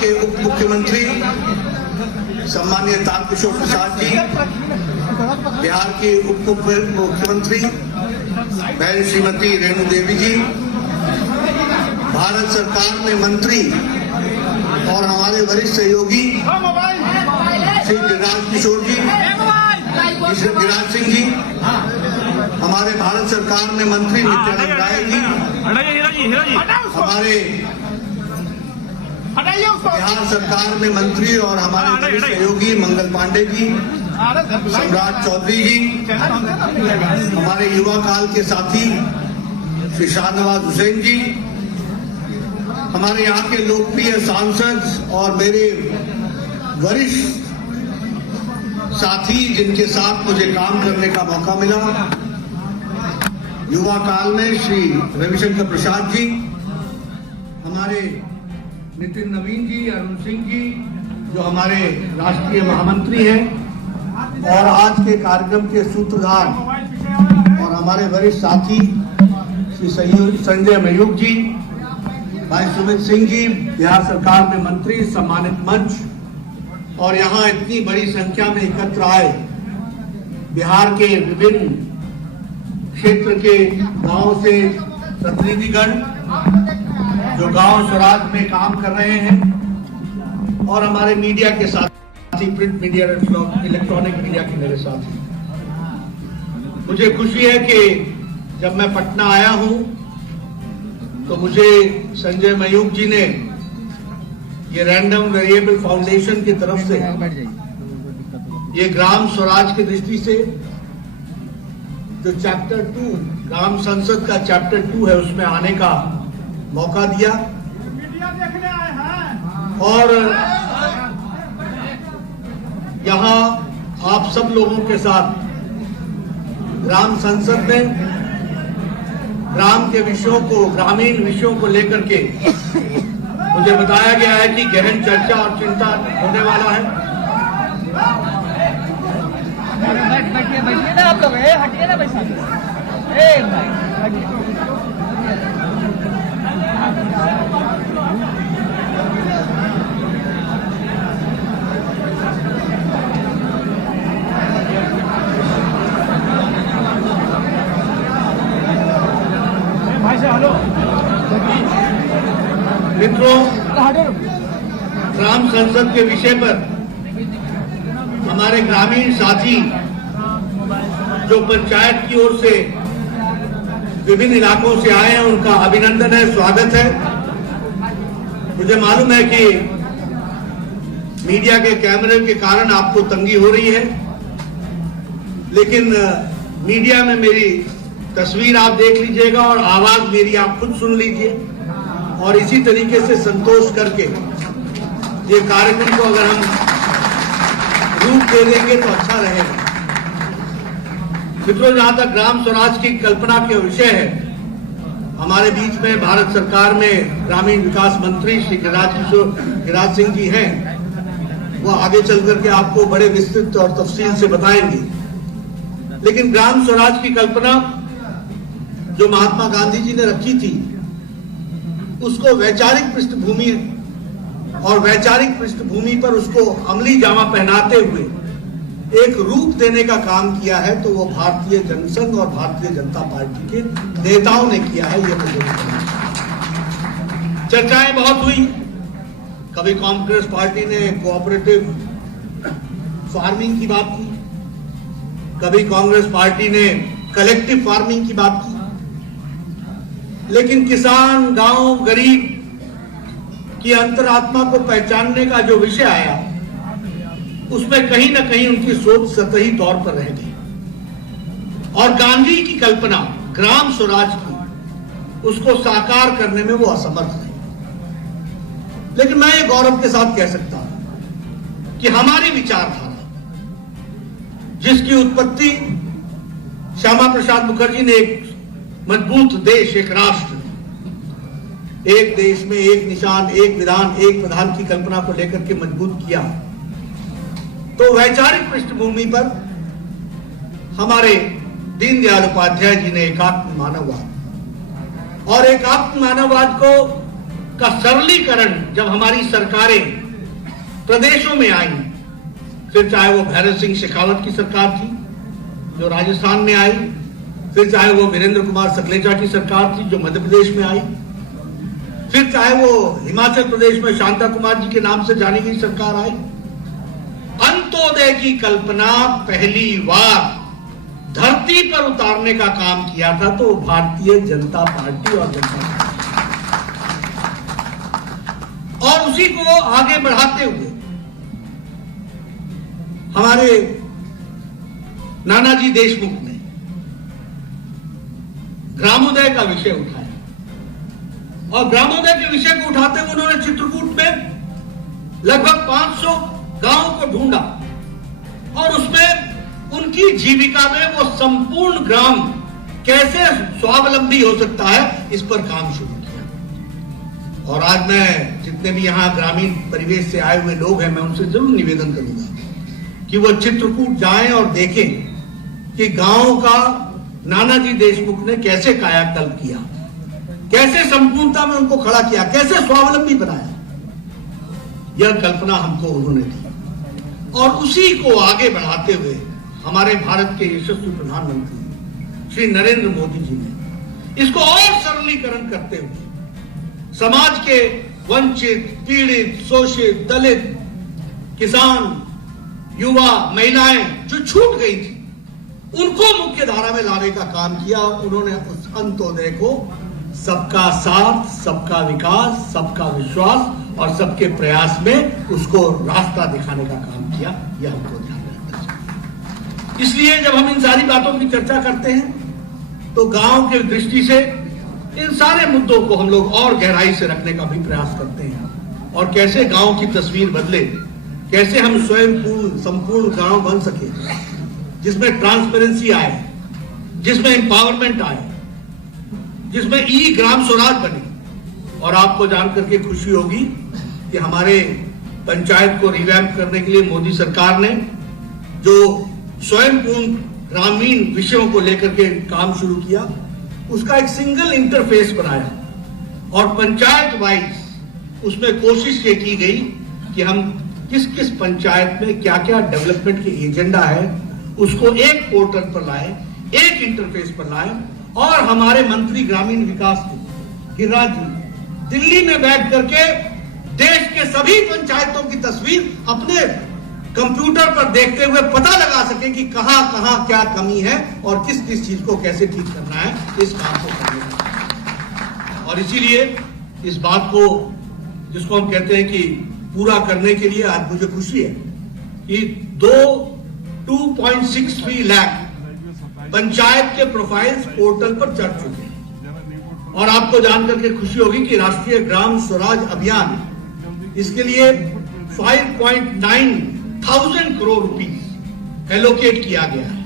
के उप मुख्यमंत्री सम्माननीय तारकिशोर प्रसाद जी, बिहार की उप मुख्यमंत्री बहन श्रीमती रेणु देवी जी, भारत सरकार में मंत्री और हमारे वरिष्ठ सहयोगी श्री गिरिराज किशोर जी, श्री गिरिराज सिंह जी, हमारे भारत सरकार में मंत्री नित्यानंद राय जी, हमारे बिहार सरकार में मंत्री और हमारे वरिष्ठ सहयोगी मंगल पांडे जी, सम्राट चौधरी जी, हमारे युवा काल के साथी श्री शाहनवाज हुसैन जी, हमारे यहाँ के लोकप्रिय सांसद और मेरे वरिष्ठ साथी जिनके साथ मुझे काम करने का मौका मिला, युवा काल में श्री रविशंकर प्रसाद जी, हमारे नितिन नवीन जी, अरुण सिंह जी जो हमारे राष्ट्रीय महामंत्री हैं, और आज के कार्यक्रम के सूत्रधार और हमारे वरिष्ठ साथी श्री संजय मयूख जी, भाई सुमित सिंह जी, बिहार सरकार में मंत्री, सम्मानित मंच, और यहाँ इतनी बड़ी संख्या में एकत्र आए बिहार के विभिन्न क्षेत्र के गांव से प्रतिनिधिगण जो गांव स्वराज में काम कर रहे हैं, और हमारे मीडिया के साथी, प्रिंट मीडिया, इलेक्ट्रॉनिक मीडिया के मेरे साथी। मुझे खुशी है कि जब मैं पटना आया हूं तो मुझे संजय मयूख जी ने ये रैंडम वेरिएबल फाउंडेशन की तरफ से ये ग्राम स्वराज की दृष्टि से जो चैप्टर 2 ग्राम संसद का चैप्टर 2 है उसमें आने का मौका दिया, और यहाँ आप सब लोगों के साथ ग्राम संसद में ग्राम के विषयों को, ग्रामीण विषयों को लेकर के मुझे बताया गया है कि गहन चर्चा और चिंता होने वाला है। बैठिए ना आप लोग, हटिए ना भाई साहब, हटिए। मित्रों, ग्राम संसद के विषय पर हमारे ग्रामीण साथी जो पंचायत की ओर से विभिन्न इलाकों से आए हैं, उनका अभिनंदन है, स्वागत है। मुझे मालूम है कि मीडिया के कैमरे के कारण आपको तंगी हो रही है, लेकिन मीडिया में मेरी तस्वीर आप देख लीजिएगा और आवाज मेरी आप खुद सुन लीजिए, और इसी तरीके से संतोष करके ये कार्यक्रम को अगर हम रूप दे देंगे तो अच्छा रहेगा। मित्रों, जहां तक ग्राम स्वराज की कल्पना के विषय है, हमारे बीच में भारत सरकार में ग्रामीण विकास मंत्री श्री गिरिराज सिंह जी हैं, वो आगे चल करके आपको बड़े विस्तृत और तफसील से बताएंगे। लेकिन ग्राम स्वराज की कल्पना जो महात्मा गांधी जी ने रखी थी, उसको वैचारिक पृष्ठभूमि और वैचारिक पृष्ठभूमि पर उसको अमली जामा पहनाते हुए एक रूप देने का काम किया है, तो वो भारतीय जनसंघ और भारतीय जनता पार्टी के नेताओं ने किया है। ये मुझे चर्चाएं बहुत हुई, कभी कांग्रेस पार्टी ने कोऑपरेटिव फार्मिंग की बात की, कभी कांग्रेस पार्टी ने कलेक्टिव फार्मिंग की बात की, लेकिन किसान, गांव, गरीब की अंतरात्मा को पहचानने का जो विषय आया, उसमें कहीं ना कहीं उनकी सोच सतही तौर पर रह गई, और गांधी की कल्पना ग्राम स्वराज की, उसको साकार करने में वो असमर्थ रहे। लेकिन मैं ये गौरव के साथ कह सकता हूं कि हमारी विचारधारा, जिसकी उत्पत्ति श्यामा प्रसाद मुखर्जी ने एक मजबूत देश, एक राष्ट्र, एक देश में एक निशान, एक विधान, एक प्रधान की कल्पना को लेकर के मजबूत किया, तो वैचारिक पृष्ठभूमि पर हमारे दीनदयाल उपाध्याय जी ने एकात्म मानववाद, और एकात्म मानववाद को का सरलीकरण जब हमारी सरकारें प्रदेशों में आई, फिर चाहे वो भैरव सिंह शेखावत की सरकार थी जो राजस्थान में आई, फिर चाहे वो वीरेंद्र कुमार सकलेचा की सरकार थी जो मध्य प्रदेश में आई, फिर चाहे वो हिमाचल प्रदेश में शांता कुमार जी के नाम से जानी गई सरकार आई। अंत्योदय की कल्पना पहली बार धरती पर उतारने का काम किया था तो भारतीय जनता पार्टी और जनता पार्टी, और उसी को आगे बढ़ाते हुए हमारे नानाजी देशमुख ने ग्रामोदय का विषय उठाया, और ग्रामोदय के विषय को उठाते हुए उन्होंने चित्रकूट में लगभग 500 गांवों को ढूंढा और उसमें उनकी जीविका में वो संपूर्ण ग्राम कैसे स्वावलंबी हो सकता है, इस पर काम शुरू किया। और आज मैं जितने भी यहां ग्रामीण परिवेश से आए हुए लोग हैं, मैं उनसे जरूर निवेदन करूंगा कि वो चित्रकूट जाएं और देखें कि गांव का नानाजी देशमुख ने कैसे कायाकल्प किया, कैसे संपूर्णता में उनको खड़ा किया, कैसे स्वावलंबी बनाया। यह कल्पना हमको उन्होंने दी, और उसी को आगे बढ़ाते हुए हमारे भारत के यशस्वी प्रधानमंत्री श्री नरेंद्र मोदी जी ने इसको और सरलीकरण करते हुए समाज के वंचित, पीड़ित, शोषित, दलित, किसान, युवा, महिलाएं जो छूट गई थी, उनको मुख्य धारा में लाने का काम किया। उन्होंने उस अंत्योदय को सबका साथ, सबका विकास, सबका विश्वास और सबके प्रयास में उसको रास्ता दिखाने का काम किया। यह हमको ध्यान रखना चाहिए। इसलिए जब हम इन सारी बातों की चर्चा करते हैं तो गांव के दृष्टि से इन सारे मुद्दों को हम लोग और गहराई से रखने का भी प्रयास करते हैं, और कैसे गांव की तस्वीर बदले, कैसे हम स्वयं संपूर्ण गांव बन सके जिसमें ट्रांसपेरेंसी आए, जिसमें एम्पावरमेंट आए, जिसमें ई ग्राम स्वराज बने। और आपको जानकर के खुशी होगी कि हमारे पंचायत को रिवैम्प करने के लिए मोदी सरकार ने जो स्वयंपूर्ण ग्रामीण विषयों को लेकर के काम शुरू किया, उसका एक सिंगल इंटरफेस बनाया, और पंचायत वाइज उसमें कोशिश ये की गई कि हम किस किस पंचायत में क्या क्या डेवलपमेंट के एजेंडा है उसको एक पोर्टल पर लाए, एक इंटरफेस पर लाए। और हमारे मंत्री ग्रामीण विकास गिरिराज जी दिल्ली में बैठ करके देश के सभी पंचायतों की तस्वीर अपने कंप्यूटर पर देखते हुए पता लगा सके कि कहां कहां क्या कमी है और किस किस चीज को कैसे ठीक करना है, इस काम को करने का। और इसीलिए इस बात को, जिसको हम कहते हैं कि पूरा करने के लिए आज मुझे खुशी है कि 2.63 लाख पंचायत के प्रोफाइल्स पोर्टल पर चढ़ चुके हैं। और आपको जानकर के खुशी होगी कि राष्ट्रीय ग्राम स्वराज अभियान, इसके लिए 5.9 थाउजेंड करोड़ रुपीस एलोकेट किया गया है।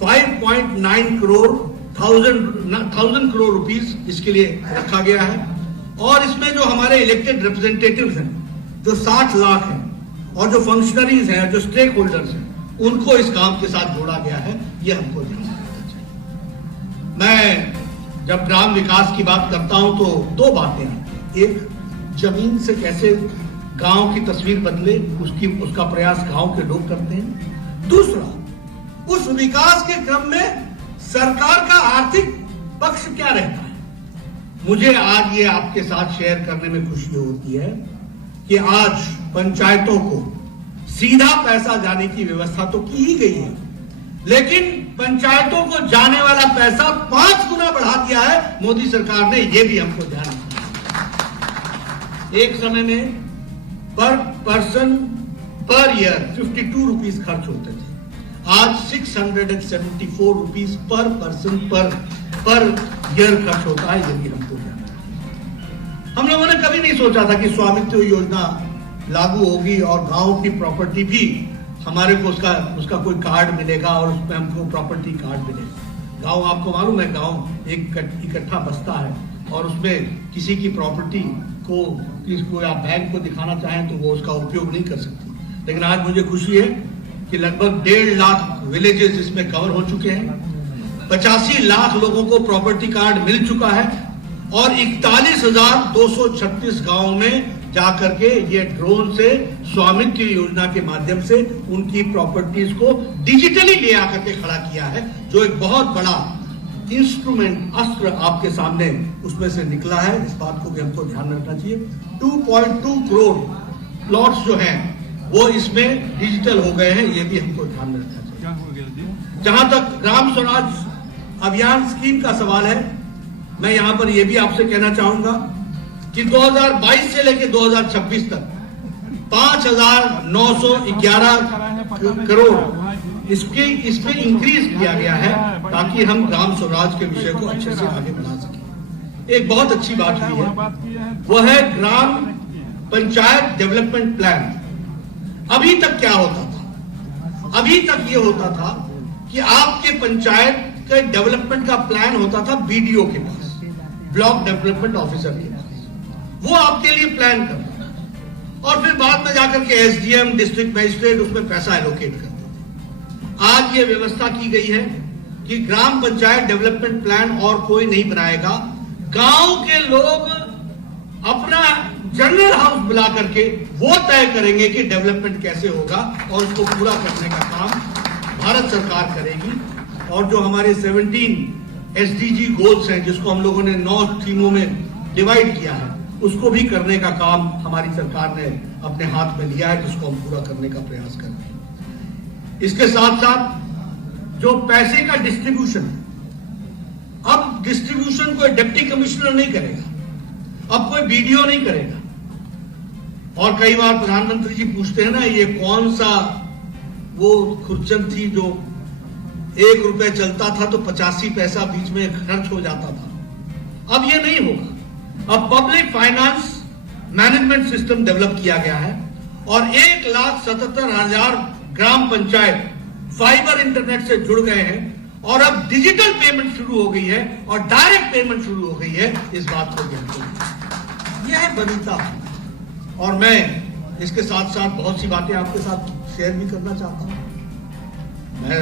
5.9 करोड़ थाउजेंड करोड़ रुपीस इसके लिए रखा गया है। और इसमें जो हमारे इलेक्टेड रिप्रेजेंटेटिव्स हैं, जो 60 लाख हैं, और जो फंक्शनरीज हैं, जो स्टेक होल्डर्स हैं, उनको इस काम के साथ जोड़ा गया है। यह हमको ध्यान रखना चाहिए। मैं जब ग्राम विकास की बात करता हूं तो दो बातें हैं। एक, जमीन से कैसे गांव की तस्वीर बदले, उसका प्रयास गांव के लोग करते हैं। दूसरा, उस विकास के क्रम में सरकार का आर्थिक पक्ष क्या रहता है। मुझे आज ये आपके साथ शेयर करने में खुशी होती है कि आज पंचायतों को सीधा पैसा जाने की व्यवस्था तो की ही गई है, लेकिन पंचायतों को जाने वाला पैसा 5 गुना बढ़ा दिया है मोदी सरकार ने। यह भी हमको ध्यान रखना है। एक समय में पर पर्सन पर ईयर 52 रुपीस खर्च होते थे, आज 674 रुपीस पर पर्सन पर ईयर खर्च होता है। यह भी हमको ध्यान रखना है। हम लोगों ने कभी नहीं सोचा था कि स्वामित्व योजना लागू होगी और गांव की प्रॉपर्टी भी हमारे को उसका कोई कार्ड मिलेगा और उसमें हमको प्रॉपर्टी कार्ड मिलेगा। गांव, आपको मालूम है, गांव एक इकट्ठा बसता है और उसमें किसी की प्रॉपर्टी को आप बैंक को दिखाना चाहें तो वो उसका उपयोग नहीं कर सकती। लेकिन आज मुझे खुशी है कि लगभग 1.5 लाख विलेजेस इसमें कवर हो चुके हैं। 85 लाख लोगों को प्रॉपर्टी कार्ड मिल चुका है और 41,236 गांव में जाकर के ये ड्रोन से स्वामित्व योजना के माध्यम से उनकी प्रॉपर्टीज को डिजिटली ले आकर के खड़ा किया है, जो एक बहुत बड़ा इंस्ट्रूमेंट, अस्त्र आपके सामने उसमें से निकला है। इस बात को भी हमको ध्यान रखना चाहिए। 2.2 करोड़ प्लॉट्स जो हैं वो इसमें डिजिटल हो गए हैं, ये भी हमको ध्यान रखना चाहिए। जहां तक ग्राम स्वराज अभियान स्कीम का सवाल है, मैं यहां पर यह भी आपसे कहना चाहूंगा कि 2022 से लेकर 2026 तक 5,911 करोड़ इसमें इंक्रीज किया गया है, ताकि हम ग्राम स्वराज के विषय को अच्छे से आगे बढ़ा सकें। एक बहुत अच्छी बात हुई है, वो है ग्राम पंचायत डेवलपमेंट प्लान। अभी तक क्या होता था? अभी तक ये होता था कि आपके पंचायत के डेवलपमेंट का प्लान होता था बीडीओ के पास, ब्लॉक डेवलपमेंट ऑफिसर के पास। वो आपके लिए प्लान करता था और फिर बाद में जाकर के एसडीएम, डिस्ट्रिक्ट मजिस्ट्रेट उसमें पैसा एलोकेट करते थे। आज ये व्यवस्था की गई है कि ग्राम पंचायत डेवलपमेंट प्लान और कोई नहीं बनाएगा। गांव के लोग अपना जनरल हाउस बुला करके वो तय करेंगे कि डेवलपमेंट कैसे होगा और उसको पूरा करने का काम भारत सरकार करेगी। और जो हमारे 17 एसडीजी गोल्स हैं, जिसको हम लोगों ने 9 टीमों में डिवाइड किया है, उसको भी करने का काम हमारी सरकार ने अपने हाथ में लिया है, जिसको हम पूरा करने का प्रयास कर रहे हैं। इसके साथ साथ जो पैसे का डिस्ट्रीब्यूशन है, अब डिस्ट्रीब्यूशन कोई डिप्टी कमिश्नर नहीं करेगा, अब कोई बीडीओ नहीं करेगा। और कई बार प्रधानमंत्री जी पूछते हैं ना, ये कौन सा वो खुरचन थी जो 1 रुपए चलता था तो 85 पैसा बीच में खर्च हो जाता था। अब ये नहीं होगा। अब public finance management system develop किया गया है और 1,77,000 ग्राम पंचायत फाइबर इंटरनेट से जुड़ गए हैं और अब डिजिटल पेमेंट शुरू हो गई है और डायरेक्ट पेमेंट शुरू हो गई है। इस बात को ध्यान रखें, यह है बनीता। और मैं इसके साथ साथ बहुत सी बातें आपके साथ शेयर भी करना चाहता हूं। मैं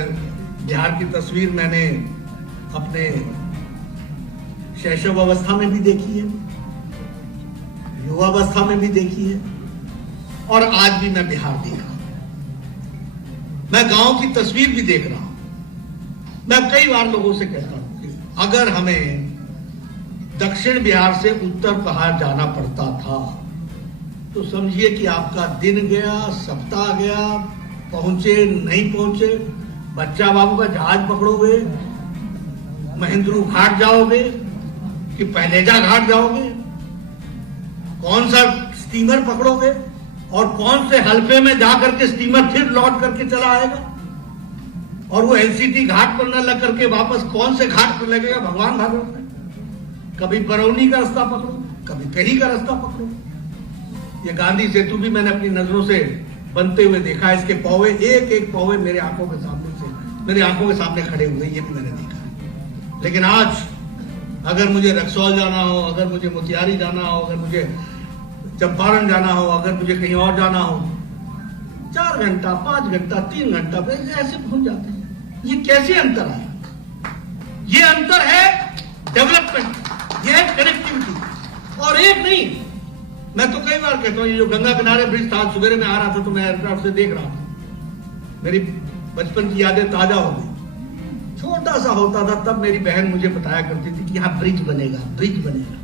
बिहार की तस्वीर मैंने अपने शैशव अवस्था में भी देखी है, युवावस्था में भी देखी है और आज भी मैं बिहार देख रहा हूं। मैं गांव की तस्वीर भी देख रहा हूं। मैं कई बार लोगों से कहता हूं कि अगर हमें दक्षिण बिहार से उत्तर बिहार जाना पड़ता था तो समझिए कि आपका दिन गया, सप्ताह गया, पहुंचे नहीं पहुंचे, बच्चा बाबू का जहाज पकड़ोगे, महेंद्रू घाट जाओगे कि पहलेजा घाट जाओगे, कौन सा स्टीमर पकड़ोगे और कौन से हल्फे में जाकर के स्टीमर फिर लौट करके चला आएगा, और वो एलसीटी घाट पर न लग करके वापस कौन से घाट पर लगेगा, भगवान भागवत में। कभी बरौनी का रास्ता पकड़ो, कभी कहीं का रास्ता पकड़ो। ये गांधी सेतु भी मैंने अपनी नजरों से बनते हुए देखा है। इसके पौवे, एक एक पौवे मेरे आंखों के सामने खड़े हुए, ये भी मैंने देखा है। लेकिन आज अगर मुझे रक्सौल जाना हो, अगर मुझे मोतिहारी जाना हो, अगर मुझे चंपारण जाना हो, अगर मुझे कहीं और जाना हो, 4 घंटा, 5 घंटा, 3 घंटा ऐसे पहुंच जाते हैं। ये कैसे अंतर आया? ये अंतर है डेवलपमेंट, ये है कनेक्टिविटी। और एक नहीं, मैं तो कई बार कहता हूं, ये जो गंगा किनारे ब्रिज था, सवेरे में आ रहा था तो मैं एयरक्राफ्ट से देख रहा था, मेरी बचपन की यादें ताजा हो गई। छोटा सा होता था तब मेरी बहन मुझे बताया करती थी कि यहाँ ब्रिज बनेगा, ब्रिज बनेगा।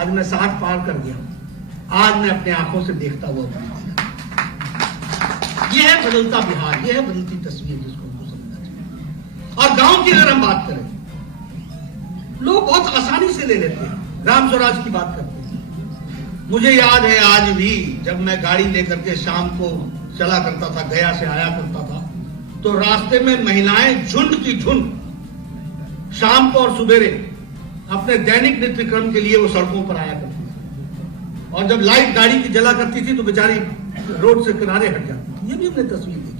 आज मैं 60 पार कर गया, आज मैं अपने आंखों से देखता हुआ ब्रिज। ये है बदलता बिहार, ये है बदलती तस्वीर, जिसको हमको समझना चाहिए। और गांव की अगर हम बात करें, लोग बहुत आसानी से ले लेते हैं, ग्राम स्वराज की बात करते हैं। मुझे याद है आज भी, जब मैं गाड़ी लेकर के शाम को चला करता था, गया से आया करता था, तो रास्ते में महिलाएं झुंड की झुंड शाम को और सुबेरे अपने दैनिक नित्य क्रम के लिए वो सड़कों पर आया करती थी। और जब लाइट गाड़ी की जला करती थी तो बेचारी रोड से किनारे हट जाती थी। ये भी हमने तस्वीर देखी।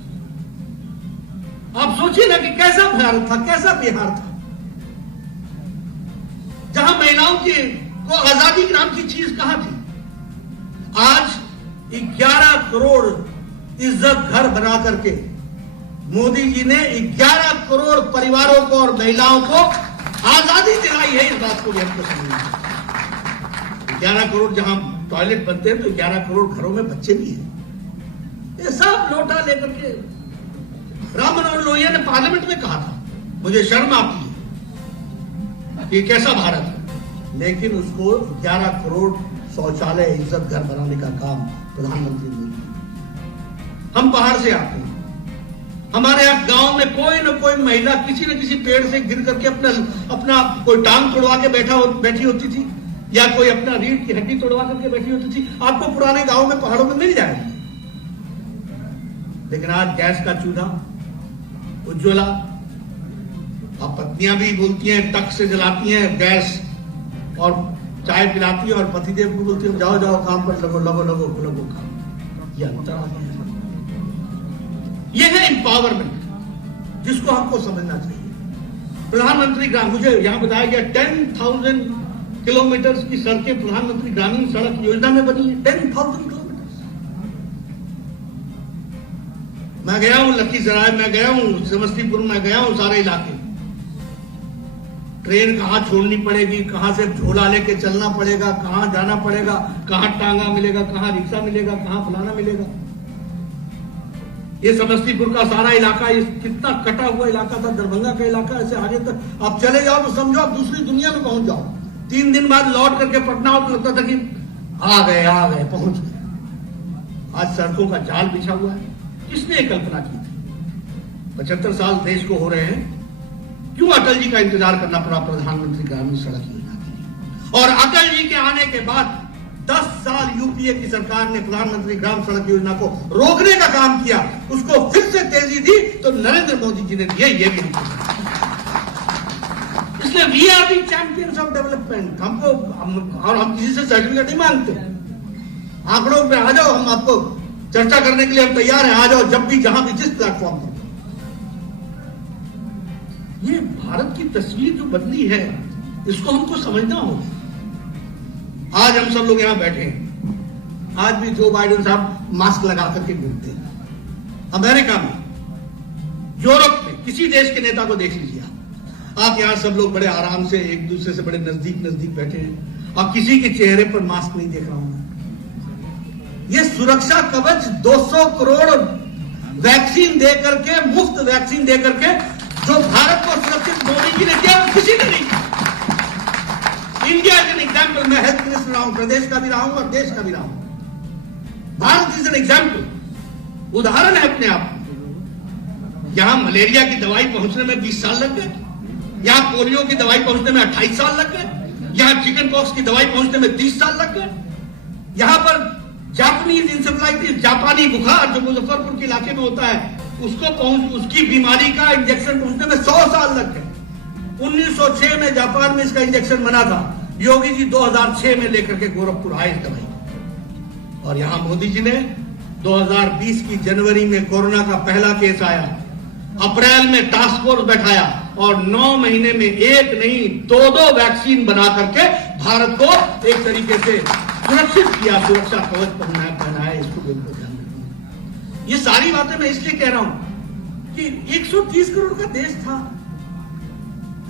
आप सोचिए ना कि कैसा भारत था, कैसा बिहार था, जहां महिलाओं की को आजादी नाम की चीज कहां थी। आज 11 करोड़ इज्जत घर बना करके मोदी जी ने 11 करोड़ परिवारों को और महिलाओं को आजादी दिलाई है। इस बात को भी हमको समझना है। 11 करोड़ जहां टॉयलेट बनते हैं तो 11 करोड़ घरों में बच्चे भी हैं। ये सब लोटा लेकर के राम मनोहर लोहिया ने पार्लियामेंट में कहा था, मुझे शर्म आती है कि कैसा भारत है, लेकिन उसको 11 करोड़ शौचालय इज्जत घर बनाने का काम प्रधानमंत्री ने किया। हम पहाड़ से आते हैं, हमारे यहाँ गांव में कोई न कोई महिला किसी न किसी पेड़ से गिर करके अपना कोई टांग तोड़वा के बैठी होती थी, या कोई अपना रीढ़ की हड्डी तोड़वा करके बैठी होती थी। आपको पुराने गांव में पहाड़ों में मिल जाएगी। लेकिन आज गैस का चूल्हा, उज्ज्वला, अब पत्नियां भी बोलती हैं, टक से जलाती हैं गैस और चाय पिलाती है, और पतिदेव को बोलती है जाओ जाओ काम पर लगो लगो लगो लगो काम। ये अंतर आ गया। ये है एम्पावरमेंट, जिसको हमको समझना चाहिए। प्रधानमंत्री ग्राम, मुझे यहां बताया गया 10,000 किलोमीटर की सड़कें प्रधानमंत्री ग्रामीण सड़क योजना में बनी है। 10,000 किलोमीटर। मैं गया हूं लखीसराय, मैं गया हूं समस्तीपुर, मैं गया हूं सारे इलाके। ट्रेन कहां छोड़नी पड़ेगी, कहां से झोला लेके चलना पड़ेगा, कहां जाना पड़ेगा, कहां टांगा मिलेगा, कहां रिक्शा मिलेगा, कहां फलाना मिलेगा। ये समस्तीपुर का सारा इलाका, ये कितना कटा हुआ इलाका था, दरभंगा का इलाका, ऐसे आगे तक आप चले जाओ तो समझो आप दूसरी दुनिया में पहुंच जाओ। 3 दिन बाद लौट करके पटना हो तो लगता था कि आ गए पहुंच गए। आज सड़कों का जाल बिछा हुआ है। किसने कल्पना की थी? 75 साल देश को हो रहे हैं, क्यों अटल जी का इंतजार करना पड़ा प्रधानमंत्री ग्रामीण सड़क योजना के लिए? और अटल जी के आने के बाद 10 साल यूपीए की सरकार ने प्रधानमंत्री ग्राम सड़क योजना को रोकने का काम किया, उसको फिर से तेजी दी तो नरेंद्र मोदी जी ने दिया। ये भी इसलिए we are the champions of development. और हम किसी से सर्टिफिकेट नहीं मांगते। आंकड़ों पे आ जाओ, हम आपको चर्चा करने के लिए हम तैयार हैं। आ जाओ जब भी, जहां भी, जिस प्लेटफॉर्म पर। ये भारत की तस्वीर जो बदली है, इसको हमको समझना होगा। आज हम सब लोग यहां बैठे हैं, आज भी जो बाइडेन साहब मास्क लगा करके घूमते हैं। अमेरिका में, यूरोप में, किसी देश के नेता को देख लीजिए आप यहां सब लोग बड़े आराम से एक दूसरे से बड़े नजदीक बैठे हैं। अब किसी के चेहरे पर मास्क नहीं देख रहा हूं। ये सुरक्षा कवच 200 करोड़ वैक्सीन देकर के, मुफ्त वैक्सीन देकर के, जो भारत को सुरक्षित मोदी जी ने किया, वो किसी ने नहीं किया। India is an example. मैं हेल्थ मिनिस्टर रहा हूं, प्रदेश का भी रहा हूं और देश का भी रहा हूं। भारत इज एन एग्जाम्पल, उदाहरण है अपने आप। यहां मलेरिया की दवाई पहुंचने में 20 साल लग गए, यहां पोलियो की दवाई पहुंचने में 28 साल लग गए, यहां चिकन पॉक्स की दवाई पहुंचने में 30 साल लग गए, यहां पर जापानीज इंसेफ्लाइटिस, जापानी बुखार जो मुजफ्फरपुर के इलाके में होता है, उसकी बीमारी का इंजेक्शन पहुंचने में 100 साल लग गए। 1906 में जापान में इसका इंजेक्शन बना था। योगी जी 2006 में लेकर के गोरखपुर आए इस दवाई। और यहां मोदी जी ने 2020 की जनवरी में कोरोना का पहला केस आया, अप्रैल में टास्क फोर्स बैठाया और 9 महीने में एक नहीं 2 वैक्सीन बना करके भारत को एक तरीके से सुरक्षित किया। सुरक्षा कवच पहनाया, इसको बिल्कुल ध्यान रखना। ये सारी बातें मैं इसलिए कह रहा हूं कि 130 करोड़ का देश था,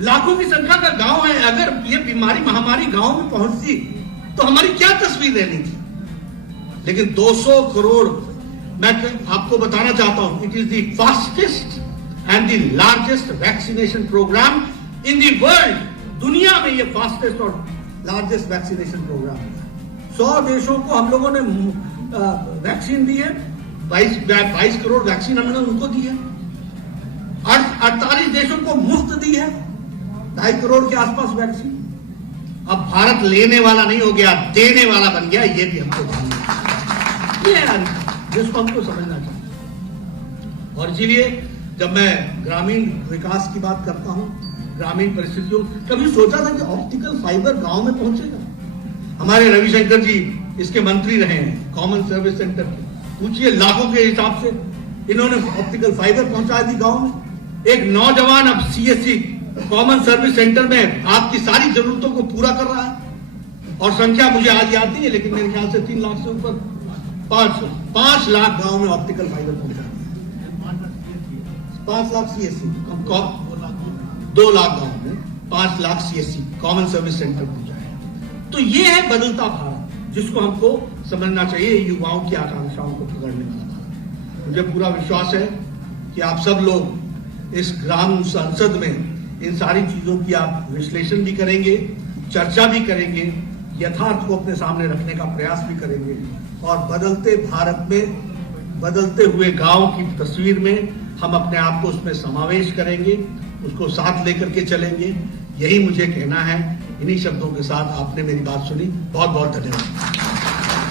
लाखों की संख्या का गांव है। अगर ये बीमारी महामारी गांव में पहुंचती तो हमारी क्या तस्वीर रहनी थी? लेकिन 200 करोड़, मैं आपको बताना चाहता हूं, it is the fastest and the largest vaccination programme in the world. दुनिया में ये फास्टेस्ट और लार्जेस्ट वैक्सीनेशन प्रोग्राम है। 100 देशों को हम लोगों ने वैक्सीन दी है। 22 करोड़ वैक्सीन हमने उनको दी है। 48 देशों को मुफ्त दी है, 2.5 करोड़ के आसपास वैक्सीन। अब भारत लेने वाला नहीं हो गया, देने वाला बन गया। ये भी हमको जानना, ये है जिसको हमको समझना चाहिए। और इसीलिए जब मैं ग्रामीण विकास की बात करता हूं, ग्रामीण परिस्थितियों, कभी सोचा था कि ऑप्टिकल फाइबर गांव में पहुंचेगा? हमारे रविशंकर जी इसके मंत्री रहे हैं, कॉमन सर्विस सेंटर के। पूछिए, लाखों के हिसाब से इन्होंने ऑप्टिकल फाइबर पहुंचा दी गांव में। एक नौजवान अब सीएससी कॉमन सर्विस सेंटर में आपकी सारी जरूरतों को पूरा कर रहा है। और संख्या मुझे आज याद नहीं है, लेकिन मेरे ख्याल से 3 लाख से ऊपर, 5 लाख गांव में ऑप्टिकल फाइबर पहुंचा दिया। 5 लाख सीएससी, 2 लाख गांव में 5 lakh CSC common service centre पहुंचा है। तो ये है बदलता भारत, जिसको हमको समझना चाहिए, युवाओं की आकांक्षाओं को पकड़ने वाला भारत। मुझे पूरा विश्वास है कि आप सब लोग इस ग्राम संसद में इन सारी चीजों की आप विश्लेषण भी करेंगे, चर्चा भी करेंगे, यथार्थ को अपने सामने रखने का प्रयास भी करेंगे और बदलते भारत में, बदलते हुए गांव की तस्वीर में हम अपने आप को उसमें समावेश करेंगे, उसको साथ लेकर के चलेंगे। यही मुझे कहना है। इन्हीं शब्दों के साथ आपने मेरी बात सुनी। बहुत बहुत धन्यवाद।